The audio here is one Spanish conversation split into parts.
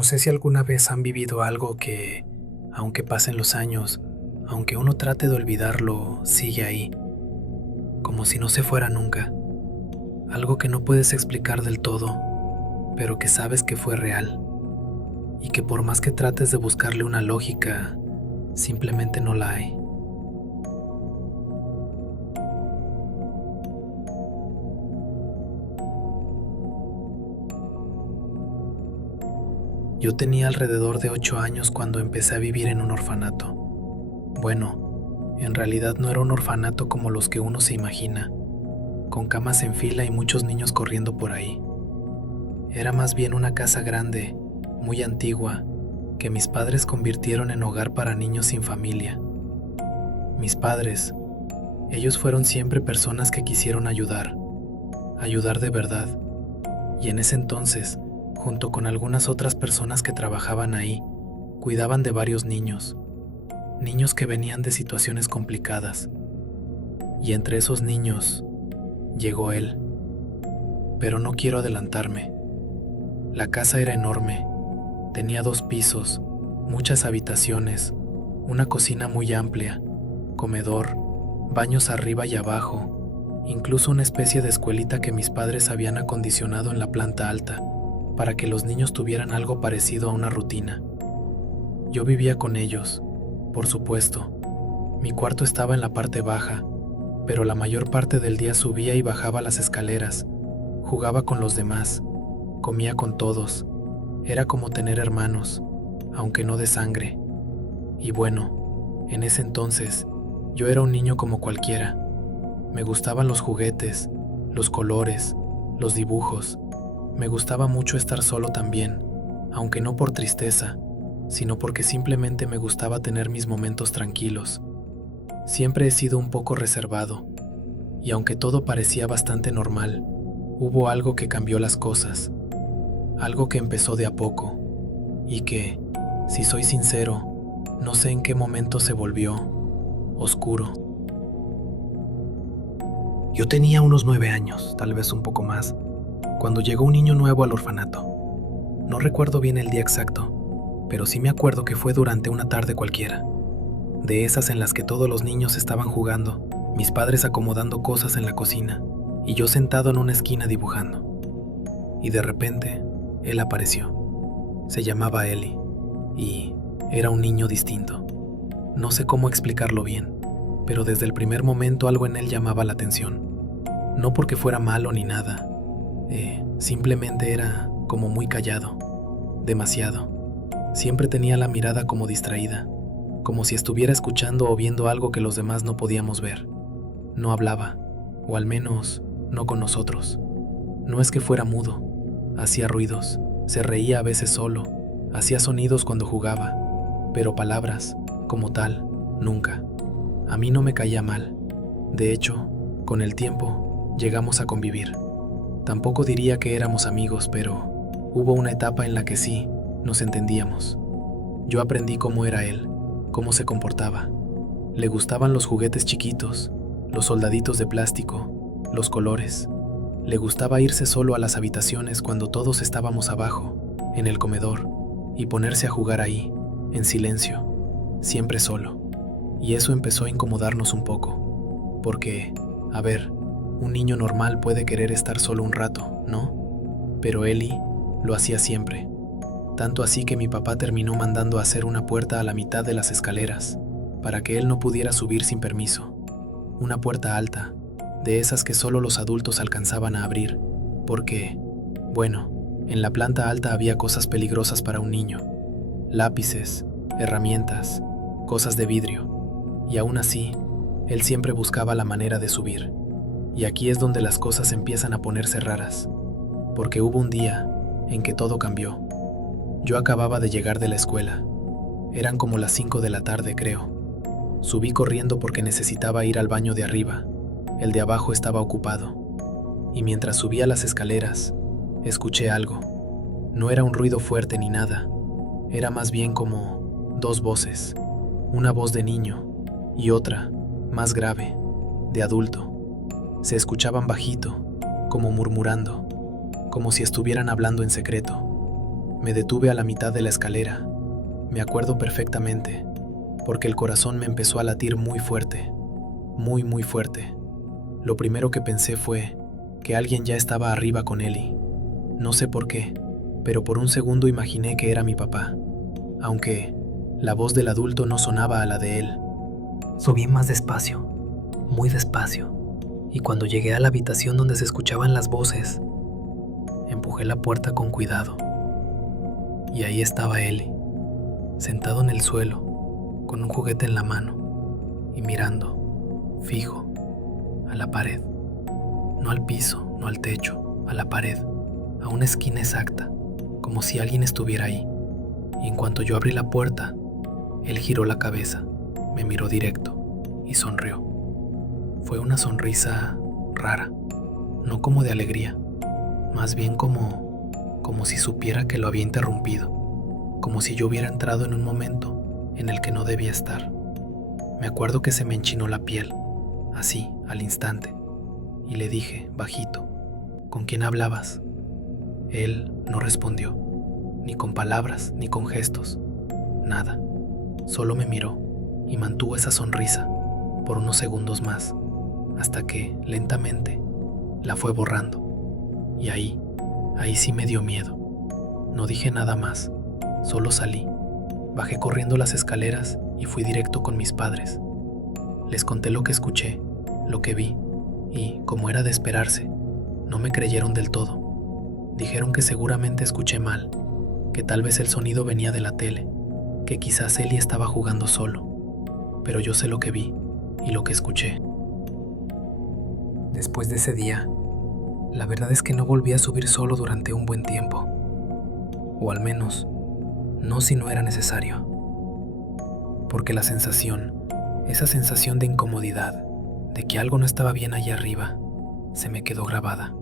No sé si alguna vez han vivido algo que, aunque pasen los años, aunque uno trate de olvidarlo, sigue ahí, como si no se fuera nunca. Algo que no puedes explicar del todo, pero que sabes que fue real, y que por más que trates de buscarle una lógica, simplemente no la hay. Yo tenía alrededor de 8 años cuando empecé a vivir en un orfanato. Bueno, en realidad no era un orfanato como los que uno se imagina, con camas en fila y muchos niños corriendo por ahí. Era más bien una casa grande, muy antigua, que mis padres convirtieron en hogar para niños sin familia. Mis padres, ellos fueron siempre personas que quisieron ayudar, ayudar de verdad. Y en ese entonces, junto con algunas otras personas que trabajaban ahí, cuidaban de varios niños, niños que venían de situaciones complicadas. Y entre esos niños, llegó él. Pero no quiero adelantarme. La casa era enorme, tenía 2 pisos, muchas habitaciones, una cocina muy amplia, comedor, baños arriba y abajo, incluso una especie de escuelita que mis padres habían acondicionado en la planta alta, para que los niños tuvieran algo parecido a una rutina. Yo vivía con ellos, por supuesto. Mi cuarto estaba en la parte baja, pero la mayor parte del día subía y bajaba las escaleras, jugaba con los demás, comía con todos. Era como tener hermanos, aunque no de sangre. Y bueno, en ese entonces, yo era un niño como cualquiera. Me gustaban los juguetes, los colores, los dibujos. Me gustaba mucho estar solo también, aunque no por tristeza, sino porque simplemente me gustaba tener mis momentos tranquilos. Siempre he sido un poco reservado, y aunque todo parecía bastante normal, hubo algo que cambió las cosas. Algo que empezó de a poco, y que, si soy sincero, no sé en qué momento se volvió oscuro. Yo tenía unos 9 años, tal vez un poco más, cuando llegó un niño nuevo al orfanato. No recuerdo bien el día exacto, pero sí me acuerdo que fue durante una tarde cualquiera, de esas en las que todos los niños estaban jugando, mis padres acomodando cosas en la cocina, y yo sentado en una esquina dibujando. Y de repente, él apareció. Se llamaba Eli, y era un niño distinto. No sé cómo explicarlo bien, pero desde el primer momento algo en él llamaba la atención. No porque fuera malo ni nada, simplemente era como muy callado, demasiado. Siempre tenía la mirada como distraída, como si estuviera escuchando o viendo algo que los demás no podíamos ver. No hablaba, o al menos no con nosotros. No es que fuera mudo, hacía ruidos, se reía a veces solo, hacía sonidos cuando jugaba, pero palabras, como tal, nunca. A mí no me caía mal. De hecho, con el tiempo, llegamos a convivir. Tampoco diría que éramos amigos, pero hubo una etapa en la que sí, nos entendíamos. Yo aprendí cómo era él, cómo se comportaba. Le gustaban los juguetes chiquitos, los soldaditos de plástico, los colores. Le gustaba irse solo a las habitaciones cuando todos estábamos abajo, en el comedor, y ponerse a jugar ahí, en silencio, siempre solo. Y eso empezó a incomodarnos un poco, porque, a ver, un niño normal puede querer estar solo un rato, ¿no? Pero Eli lo hacía siempre. Tanto así que mi papá terminó mandando a hacer una puerta a la mitad de las escaleras, para que él no pudiera subir sin permiso. Una puerta alta, de esas que solo los adultos alcanzaban a abrir, porque, bueno, en la planta alta había cosas peligrosas para un niño. Lápices, herramientas, cosas de vidrio. Y aún así, él siempre buscaba la manera de subir. Y aquí es donde las cosas empiezan a ponerse raras, porque hubo un día en que todo cambió. Yo acababa de llegar de la escuela. Eran como las 5 de la tarde, creo. Subí corriendo porque necesitaba ir al baño de arriba. El de abajo estaba ocupado. Y mientras subía las escaleras, escuché algo. No era un ruido fuerte ni nada. Era más bien como 2 voces. Una voz de niño y otra, más grave, de adulto. Se escuchaban bajito, como murmurando, como si estuvieran hablando en secreto. Me detuve a la mitad de la escalera. Me acuerdo perfectamente, porque el corazón me empezó a latir muy fuerte, muy, muy fuerte. Lo primero que pensé fue que alguien ya estaba arriba con Eli. No sé por qué, pero por un segundo imaginé que era mi papá, aunque la voz del adulto no sonaba a la de él. Subí más despacio, muy despacio, y cuando llegué a la habitación donde se escuchaban las voces, empujé la puerta con cuidado. Y ahí estaba Eli, sentado en el suelo, con un juguete en la mano y mirando, fijo, a la pared. No al piso, no al techo, a la pared, a una esquina exacta, como si alguien estuviera ahí. Y en cuanto yo abrí la puerta, él giró la cabeza, me miró directo y sonrió. Fue una sonrisa rara, no como de alegría, más bien como si supiera que lo había interrumpido, como si yo hubiera entrado en un momento en el que no debía estar. Me acuerdo que se me enchinó la piel, así, al instante, y le dije, bajito, ¿con quién hablabas? Él no respondió, ni con palabras, ni con gestos, nada. Solo me miró y mantuvo esa sonrisa por unos segundos más, hasta que, lentamente, la fue borrando. Y ahí sí me dio miedo. No dije nada más, solo salí. Bajé corriendo las escaleras y fui directo con mis padres. Les conté lo que escuché, lo que vi, y, como era de esperarse, no me creyeron del todo. Dijeron que seguramente escuché mal, que tal vez el sonido venía de la tele, que quizás Eli estaba jugando solo. Pero yo sé lo que vi y lo que escuché. Después de ese día, la verdad es que no volví a subir solo durante un buen tiempo. O al menos, no si no era necesario. Porque la sensación, esa sensación de incomodidad, de que algo no estaba bien allá arriba, se me quedó grabada.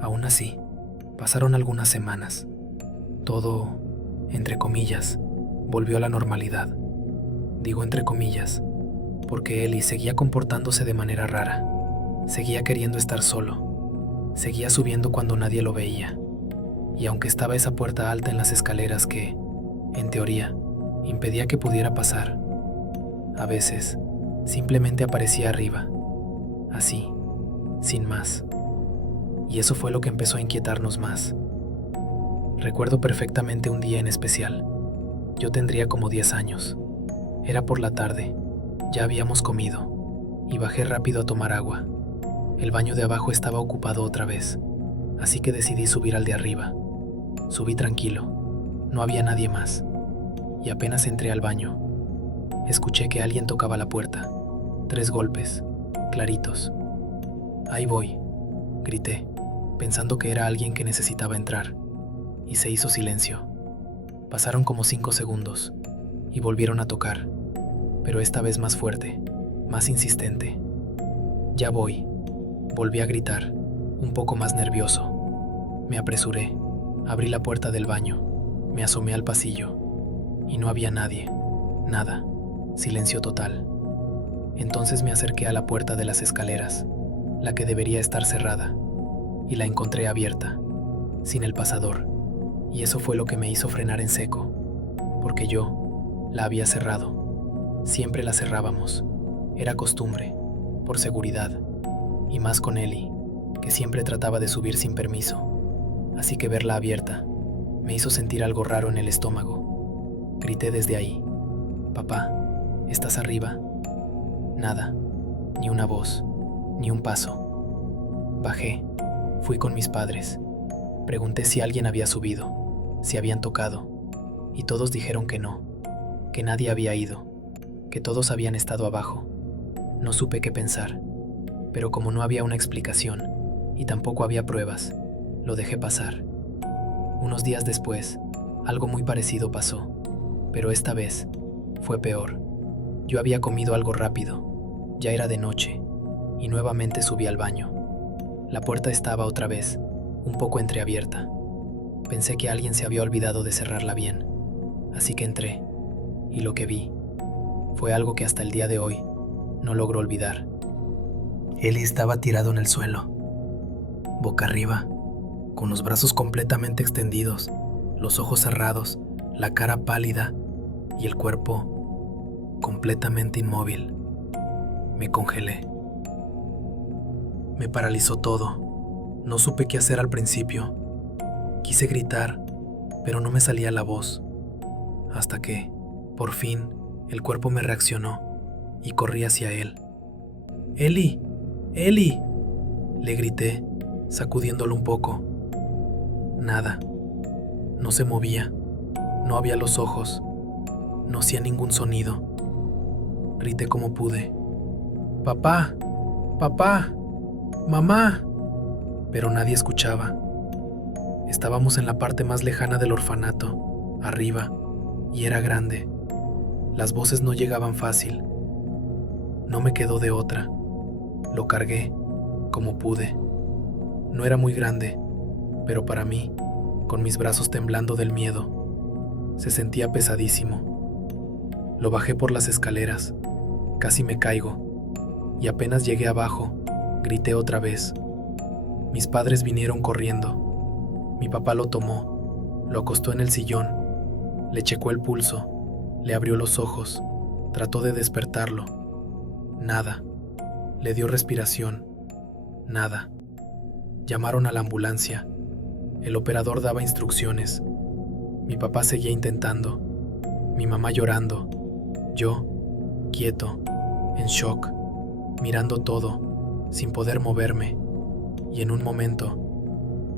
Aún así, pasaron algunas semanas. Todo, entre comillas, volvió a la normalidad. Digo entre comillas, porque Eli seguía comportándose de manera rara. Seguía queriendo estar solo. Seguía subiendo cuando nadie lo veía. Y aunque estaba esa puerta alta en las escaleras que, en teoría, impedía que pudiera pasar, a veces simplemente aparecía arriba, así, sin más. Y eso fue lo que empezó a inquietarnos más. Recuerdo perfectamente un día en especial. Yo tendría como 10 años. Era por la tarde, ya habíamos comido, y bajé rápido a tomar agua. El baño de abajo estaba ocupado otra vez, así que decidí subir al de arriba. Subí tranquilo, no había nadie más, y apenas entré al baño, escuché que alguien tocaba la puerta. 3 golpes, claritos. Ahí voy, grité, pensando que era alguien que necesitaba entrar, y se hizo silencio. Pasaron como 5 segundos, y volvieron a tocar, pero esta vez más fuerte, más insistente. Ya voy, volví a gritar, un poco más nervioso. Me apresuré, abrí la puerta del baño, me asomé al pasillo, y no había nadie, nada, silencio total. Entonces me acerqué a la puerta de las escaleras, la que debería estar cerrada, y la encontré abierta, sin el pasador, y eso fue lo que me hizo frenar en seco, porque yo la había cerrado. Siempre la cerrábamos, era costumbre, por seguridad, y más con Eli, que siempre trataba de subir sin permiso, así que verla abierta me hizo sentir algo raro en el estómago. Grité desde ahí, «Papá, ¿estás arriba?» Nada, ni una voz, ni un paso. Bajé, fui con mis padres, pregunté si alguien había subido, si habían tocado, y todos dijeron que no, que nadie había ido, que todos habían estado abajo. No supe qué pensar, pero como no había una explicación y tampoco había pruebas, lo dejé pasar. Unos días después, algo muy parecido pasó, pero esta vez fue peor. Yo había comido algo rápido, ya era de noche, y nuevamente subí al baño. La puerta estaba otra vez, un poco entreabierta. Pensé que alguien se había olvidado de cerrarla bien, así que entré, y lo que vi fue algo que hasta el día de hoy no logro olvidar. Eli estaba tirado en el suelo, boca arriba, con los brazos completamente extendidos, los ojos cerrados, la cara pálida y el cuerpo completamente inmóvil. Me congelé. Me paralizó todo. No supe qué hacer al principio. Quise gritar, pero no me salía la voz. Hasta que, por fin, el cuerpo me reaccionó y corrí hacia él. ¡Eli! ¡Eli!, le grité, sacudiéndolo un poco. Nada. No se movía. No abría los ojos. No hacía ningún sonido. Grité como pude. ¡Papá! ¡Papá! ¡Mamá! Pero nadie escuchaba. Estábamos en la parte más lejana del orfanato, arriba, y era grande. Las voces no llegaban fácil. No me quedó de otra. Lo cargué, como pude. No era muy grande, pero para mí, con mis brazos temblando del miedo, se sentía pesadísimo. Lo bajé por las escaleras. Casi me caigo. Y apenas llegué abajo, grité otra vez. Mis padres vinieron corriendo. Mi papá lo tomó, lo acostó en el sillón, le checó el pulso, le abrió los ojos, trató de despertarlo. Nada. Le dio respiración. Nada. Llamaron a la ambulancia. El operador daba instrucciones. Mi papá seguía intentando. Mi mamá llorando. Yo, quieto, en shock, mirando todo, sin poder moverme. Y en un momento,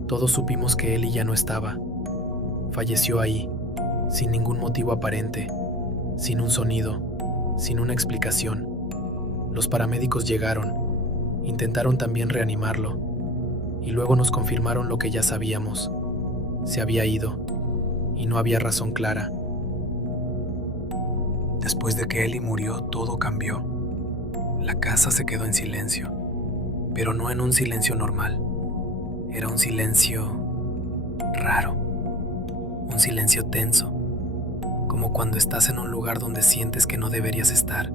todos supimos que Eli ya no estaba. Falleció ahí, sin ningún motivo aparente, sin un sonido, sin una explicación. Los paramédicos llegaron, intentaron también reanimarlo, y luego nos confirmaron lo que ya sabíamos. Se había ido, y no había razón clara. Después de que Eli murió, todo cambió. La casa se quedó en silencio, pero no en un silencio normal. Era un silencio raro, un silencio tenso, como cuando estás en un lugar donde sientes que no deberías estar.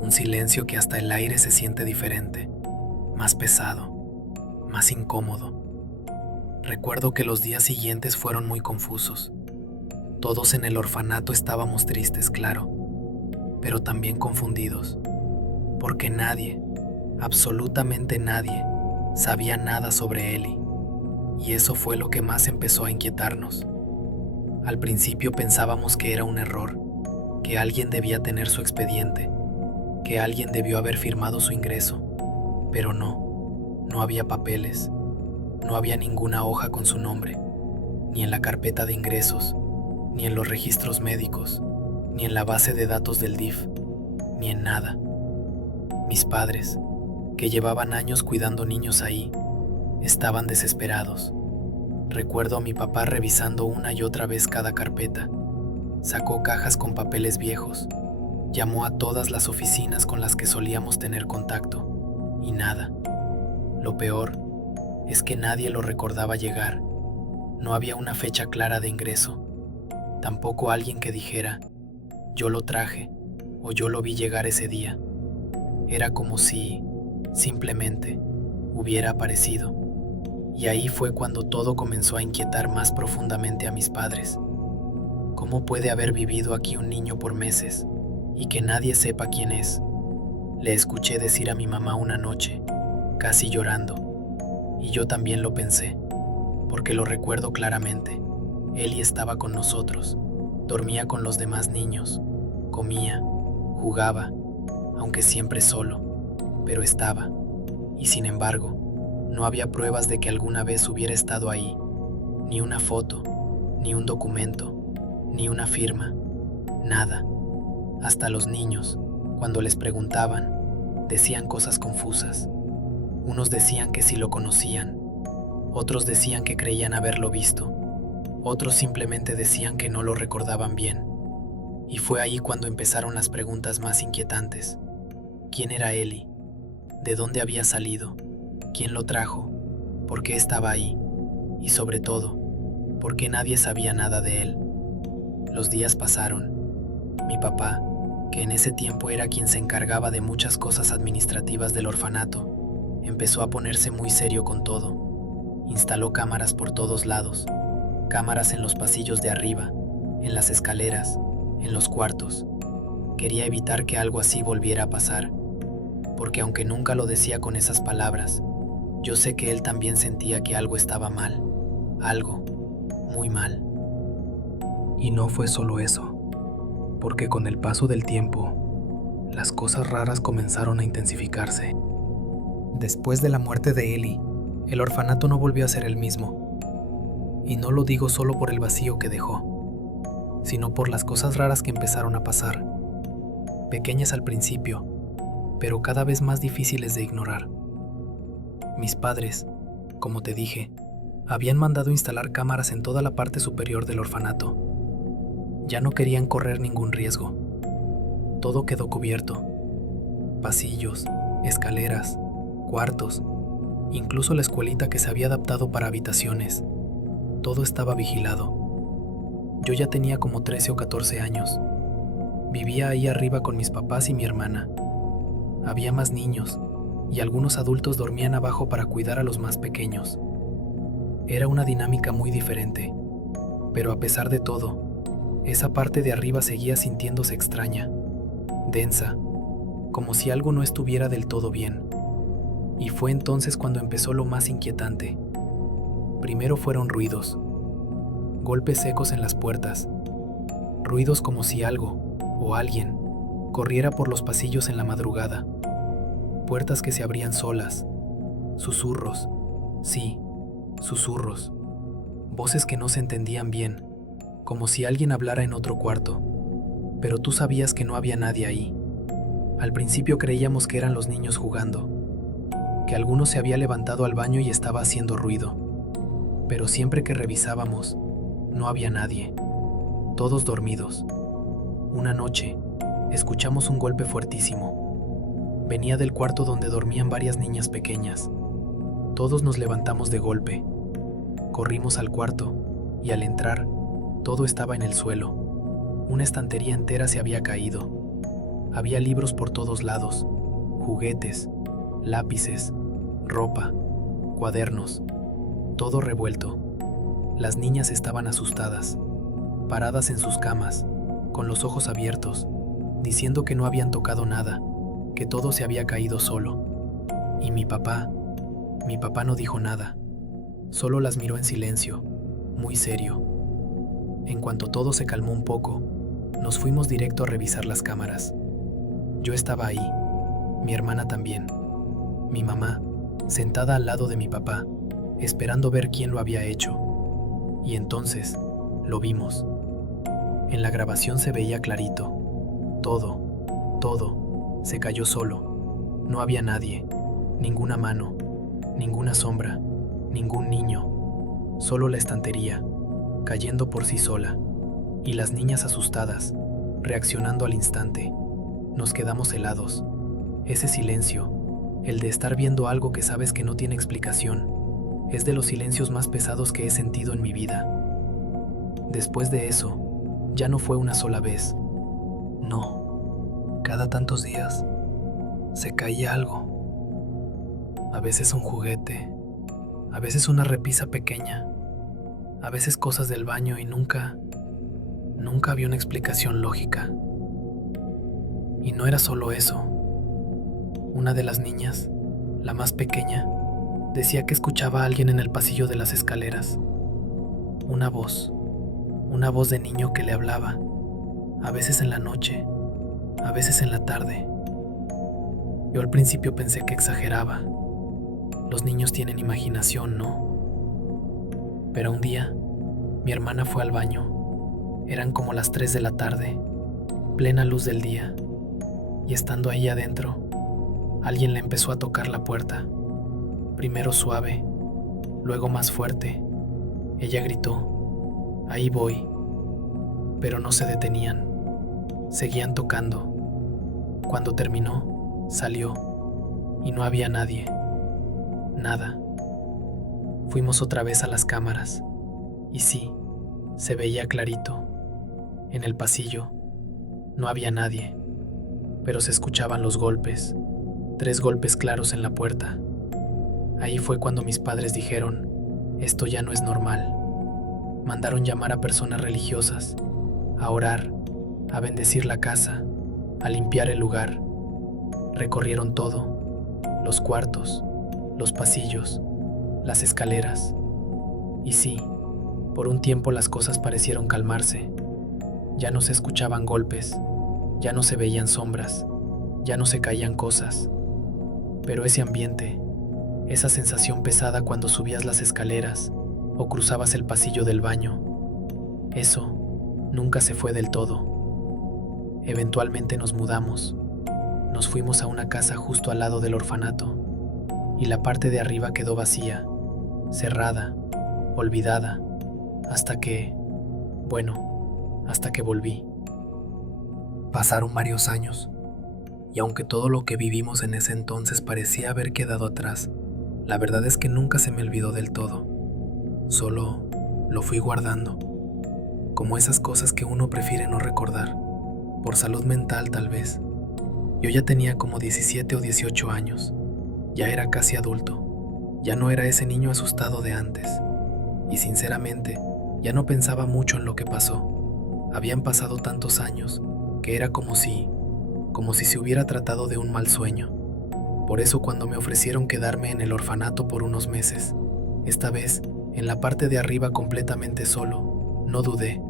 Un silencio que hasta el aire se siente diferente, más pesado, más incómodo. Recuerdo que los días siguientes fueron muy confusos. Todos en el orfanato estábamos tristes, claro, pero también confundidos, porque nadie, absolutamente nadie, sabía nada sobre Eli, y eso fue lo que más empezó a inquietarnos. Al principio pensábamos que era un error, que alguien debía tener su expediente, que alguien debió haber firmado su ingreso, pero no había papeles, no había ninguna hoja con su nombre, ni en la carpeta de ingresos, ni en los registros médicos, ni en la base de datos del DIF, ni en nada. Mis padres, que llevaban años cuidando niños ahí, estaban desesperados. Recuerdo a mi papá revisando una y otra vez cada carpeta. Sacó cajas con papeles viejos. Llamó a todas las oficinas con las que solíamos tener contacto, y nada. Lo peor es que nadie lo recordaba llegar. No había una fecha clara de ingreso. Tampoco alguien que dijera, yo lo traje, o yo lo vi llegar ese día. Era como si, simplemente, hubiera aparecido. Y ahí fue cuando todo comenzó a inquietar más profundamente a mis padres. ¿Cómo puede haber vivido aquí un niño por meses y que nadie sepa quién es? Le escuché decir a mi mamá una noche, casi llorando, y yo también lo pensé, porque lo recuerdo claramente. Eli estaba con nosotros, dormía con los demás niños, comía, jugaba, aunque siempre solo, pero estaba, y sin embargo, no había pruebas de que alguna vez hubiera estado ahí, ni una foto, ni un documento, ni una firma, nada. Hasta los niños, cuando les preguntaban, decían cosas confusas. Unos decían que sí lo conocían, otros decían que creían haberlo visto, otros simplemente decían que no lo recordaban bien. Y fue ahí cuando empezaron las preguntas más inquietantes. ¿Quién era Eli? ¿De dónde había salido? ¿Quién lo trajo? ¿Por qué estaba ahí? Y sobre todo, ¿por qué nadie sabía nada de él? Los días pasaron. Mi papá, que en ese tiempo era quien se encargaba de muchas cosas administrativas del orfanato, empezó a ponerse muy serio con todo. Instaló cámaras por todos lados. Cámaras en los pasillos de arriba, en las escaleras, en los cuartos. Quería evitar que algo así volviera a pasar, porque aunque nunca lo decía con esas palabras, yo sé que él también sentía que algo estaba mal, algo muy mal. Y no fue solo eso, porque con el paso del tiempo, las cosas raras comenzaron a intensificarse. Después de la muerte de Eli, el orfanato no volvió a ser el mismo. Y no lo digo solo por el vacío que dejó, sino por las cosas raras que empezaron a pasar. Pequeñas al principio, pero cada vez más difíciles de ignorar. Mis padres, como te dije, habían mandado instalar cámaras en toda la parte superior del orfanato. Ya no querían correr ningún riesgo. Todo quedó cubierto. Pasillos, escaleras, cuartos, incluso la escuelita que se había adaptado para habitaciones. Todo estaba vigilado. Yo ya tenía como 13 o 14 años. Vivía ahí arriba con mis papás y mi hermana. Había más niños, y algunos adultos dormían abajo para cuidar a los más pequeños. Era una dinámica muy diferente, pero a pesar de todo, esa parte de arriba seguía sintiéndose extraña, densa, como si algo no estuviera del todo bien. Y fue entonces cuando empezó lo más inquietante. Primero fueron ruidos, golpes secos en las puertas, ruidos como si algo, o alguien, corriera por los pasillos en la madrugada, puertas que se abrían solas, susurros, sí, susurros, voces que no se entendían bien, como si alguien hablara en otro cuarto, pero tú sabías que no había nadie ahí. Al principio creíamos que eran los niños jugando, que alguno se había levantado al baño y estaba haciendo ruido, pero siempre que revisábamos, no había nadie, todos dormidos. Una noche, escuchamos un golpe fuertísimo. Venía del cuarto donde dormían varias niñas pequeñas. Todos nos levantamos de golpe. Corrimos al cuarto, y al entrar, todo estaba en el suelo. Una estantería entera se había caído. Había libros por todos lados, juguetes, lápices, ropa, cuadernos, todo revuelto. Las niñas estaban asustadas, paradas en sus camas, con los ojos abiertos, diciendo que no habían tocado nada, que todo se había caído solo. Y mi papá no dijo nada, solo las miró en silencio, muy serio. En cuanto todo se calmó un poco, nos fuimos directo a revisar las cámaras. Yo estaba ahí, mi hermana también, mi mamá, sentada al lado de mi papá, esperando ver quién lo había hecho. Y entonces, lo vimos. En la grabación se veía clarito. Todo, se cayó solo. No había nadie, ninguna mano, ninguna sombra, ningún niño. Solo la estantería, cayendo por sí sola. Y las niñas asustadas, reaccionando al instante. Nos quedamos helados. Ese silencio, el de estar viendo algo que sabes que no tiene explicación, es de los silencios más pesados que he sentido en mi vida. Después de eso, ya no fue una sola vez. No, cada tantos días se caía algo. A veces un juguete, a veces una repisa pequeña, a veces cosas del baño y nunca había una explicación lógica. Y no era solo eso. Una de las niñas, la más pequeña, decía que escuchaba a alguien en el pasillo de las escaleras. Una voz de niño que le hablaba, a veces en la noche, a veces en la tarde. Yo al principio pensé que exageraba. Los niños tienen imaginación, ¿no? Pero un día, mi hermana fue al baño. Eran como las 3 de la tarde, plena luz del día, y estando ahí adentro, alguien le empezó a tocar la puerta. Primero suave, luego más fuerte. Ella gritó, "Ahí voy", pero no se detenían. Seguían tocando. Cuando terminó, salió, y no había nadie. Nada. Fuimos otra vez a las cámaras, y sí, se veía clarito. En el pasillo, no había nadie, pero se escuchaban los golpes, 3 golpes claros en la puerta. Ahí fue cuando mis padres dijeron, esto ya no es normal. Mandaron llamar a personas religiosas, a orar, a bendecir la casa, a limpiar el lugar. Recorrieron todo, los cuartos, los pasillos, las escaleras. Y sí, por un tiempo las cosas parecieron calmarse. Ya no se escuchaban golpes, ya no se veían sombras, ya no se caían cosas. Pero ese ambiente, esa sensación pesada cuando subías las escaleras o cruzabas el pasillo del baño, eso nunca se fue del todo. Eventualmente nos mudamos. Nos fuimos a una casa justo al lado del orfanato y la parte de arriba quedó vacía, cerrada, olvidada, hasta que volví. Pasaron varios años y aunque todo lo que vivimos en ese entonces parecía haber quedado atrás, la verdad es que nunca se me olvidó del todo. Solo lo fui guardando, como esas cosas que uno prefiere no recordar, por salud mental tal vez. Yo ya tenía como 17 o 18 años, ya era casi adulto, ya no era ese niño asustado de antes, y sinceramente ya no pensaba mucho en lo que pasó. Habían pasado tantos años que era como si se hubiera tratado de un mal sueño. Por eso cuando me ofrecieron quedarme en el orfanato por unos meses, esta vez en la parte de arriba completamente solo, no dudé.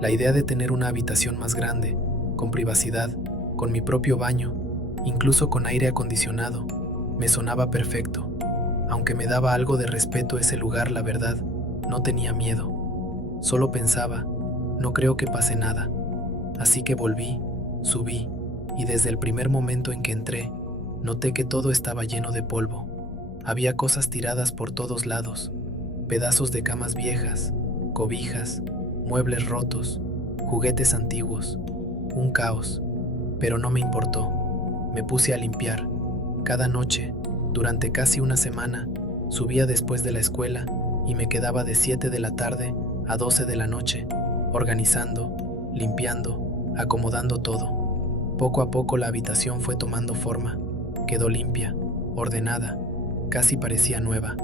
La idea de tener una habitación más grande, con privacidad, con mi propio baño, incluso con aire acondicionado, me sonaba perfecto. Aunque me daba algo de respeto ese lugar, la verdad, no tenía miedo. Solo pensaba, no creo que pase nada. Así que volví, subí, y desde el primer momento en que entré, noté que todo estaba lleno de polvo. Había cosas tiradas por todos lados, pedazos de camas viejas, cobijas, muebles rotos, juguetes antiguos, un caos. Pero no me importó. Me puse a limpiar. Cada noche, durante casi una semana, subía después de la escuela y me quedaba de 7 de la tarde a 12 de la noche, organizando, limpiando, acomodando todo. Poco a poco la habitación fue tomando forma. Quedó limpia, ordenada, casi parecía nueva.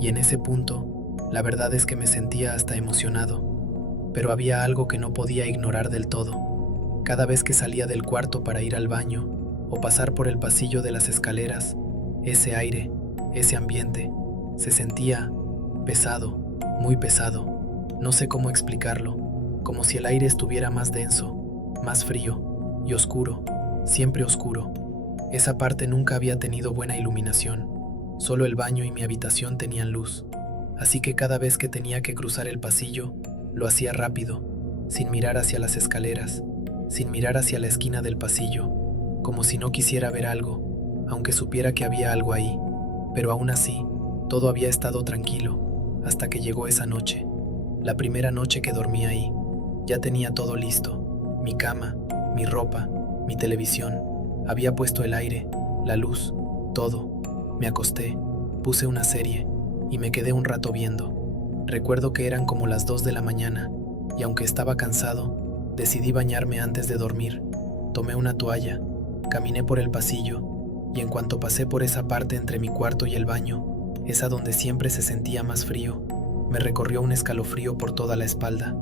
Y en ese punto, la verdad es que me sentía hasta emocionado. Pero había algo que no podía ignorar del todo. Cada vez que salía del cuarto para ir al baño o pasar por el pasillo de las escaleras, ese aire, ese ambiente, se sentía pesado, muy pesado. No sé cómo explicarlo, como si el aire estuviera más denso, más frío y oscuro, siempre oscuro. Esa parte nunca había tenido buena iluminación, solo el baño y mi habitación tenían luz. Así que cada vez que tenía que cruzar el pasillo, lo hacía rápido, sin mirar hacia las escaleras, sin mirar hacia la esquina del pasillo, como si no quisiera ver algo, aunque supiera que había algo ahí. Pero aún así, todo había estado tranquilo, hasta que llegó esa noche. La primera noche que dormí ahí, ya tenía todo listo, mi cama, mi ropa, mi televisión, había puesto el aire, la luz, todo. Me acosté, puse una serie, y me quedé un rato viendo. Recuerdo que eran como las 2 de la mañana, y aunque estaba cansado, decidí bañarme antes de dormir. Tomé una toalla, caminé por el pasillo, y en cuanto pasé por esa parte entre mi cuarto y el baño, esa donde siempre se sentía más frío, me recorrió un escalofrío por toda la espalda,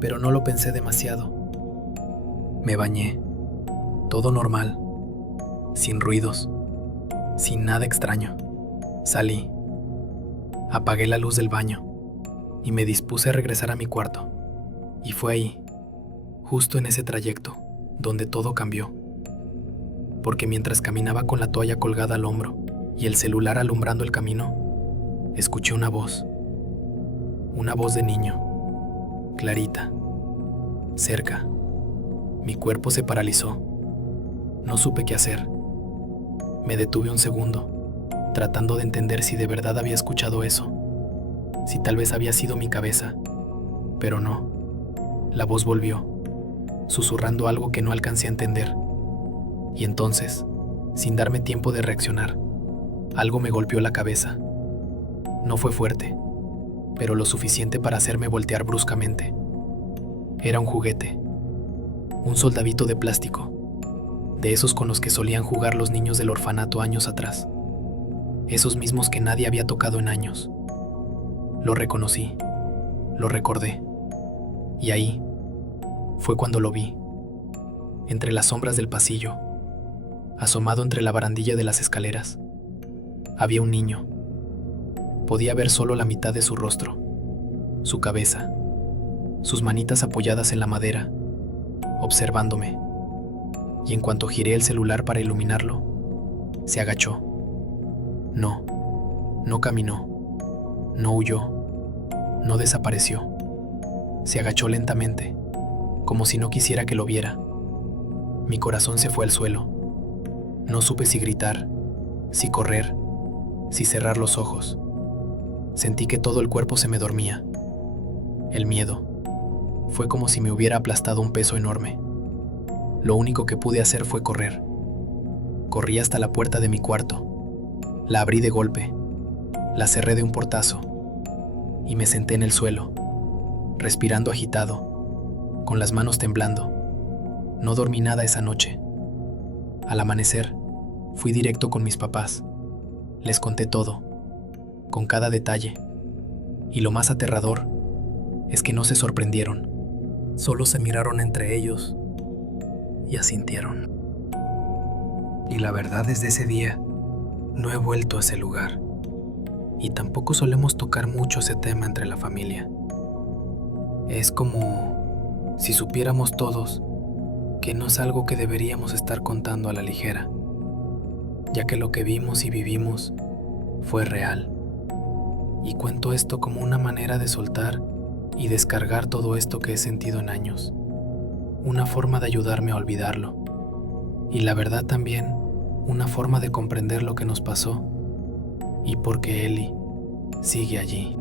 pero no lo pensé demasiado. Me bañé, todo normal, sin ruidos, sin nada extraño. Salí, apagué la luz del baño y me dispuse a regresar a mi cuarto. Y fue ahí, justo en ese trayecto, donde todo cambió. Porque mientras caminaba con la toalla colgada al hombro y el celular alumbrando el camino, escuché una voz de niño, clarita, cerca. Mi cuerpo se paralizó. No supe qué hacer. Me detuve un segundo, tratando de entender si de verdad había escuchado eso, si tal vez había sido mi cabeza, pero no. La voz volvió, susurrando algo que no alcancé a entender. Y entonces, sin darme tiempo de reaccionar, algo me golpeó la cabeza. No fue fuerte, pero lo suficiente para hacerme voltear bruscamente. Era un juguete, un soldadito de plástico, de esos con los que solían jugar los niños del orfanato años atrás, esos mismos que nadie había tocado en años. Lo reconocí, lo recordé. Y ahí fue cuando lo vi, entre las sombras del pasillo, asomado entre la barandilla de las escaleras. Había un niño. Podía ver solo la mitad de su rostro, su cabeza, sus manitas apoyadas en la madera, observándome. Y en cuanto giré el celular para iluminarlo, se agachó. No, no caminó, no huyó, no desapareció. Se agachó lentamente, como si no quisiera que lo viera. Mi corazón se fue al suelo. No supe si gritar, si correr, si cerrar los ojos. Sentí que todo el cuerpo se me dormía. El miedo fue como si me hubiera aplastado un peso enorme. Lo único que pude hacer fue correr. Corrí hasta la puerta de mi cuarto. La abrí de golpe, la cerré de un portazo y me senté en el suelo, respirando agitado, con las manos temblando. No dormí nada esa noche. Al amanecer, fui directo con mis papás. Les conté todo, con cada detalle. Y lo más aterrador es que no se sorprendieron. Solo se miraron entre ellos y asintieron. Y la verdad, desde ese día, no he vuelto a ese lugar. Y tampoco solemos tocar mucho ese tema entre la familia. Es como si supiéramos todos que no es algo que deberíamos estar contando a la ligera, ya que lo que vimos y vivimos fue real. Y cuento esto como una manera de soltar y descargar todo esto que he sentido en años. Una forma de ayudarme a olvidarlo. Y la verdad también, una forma de comprender lo que nos pasó y por qué Eli sigue allí.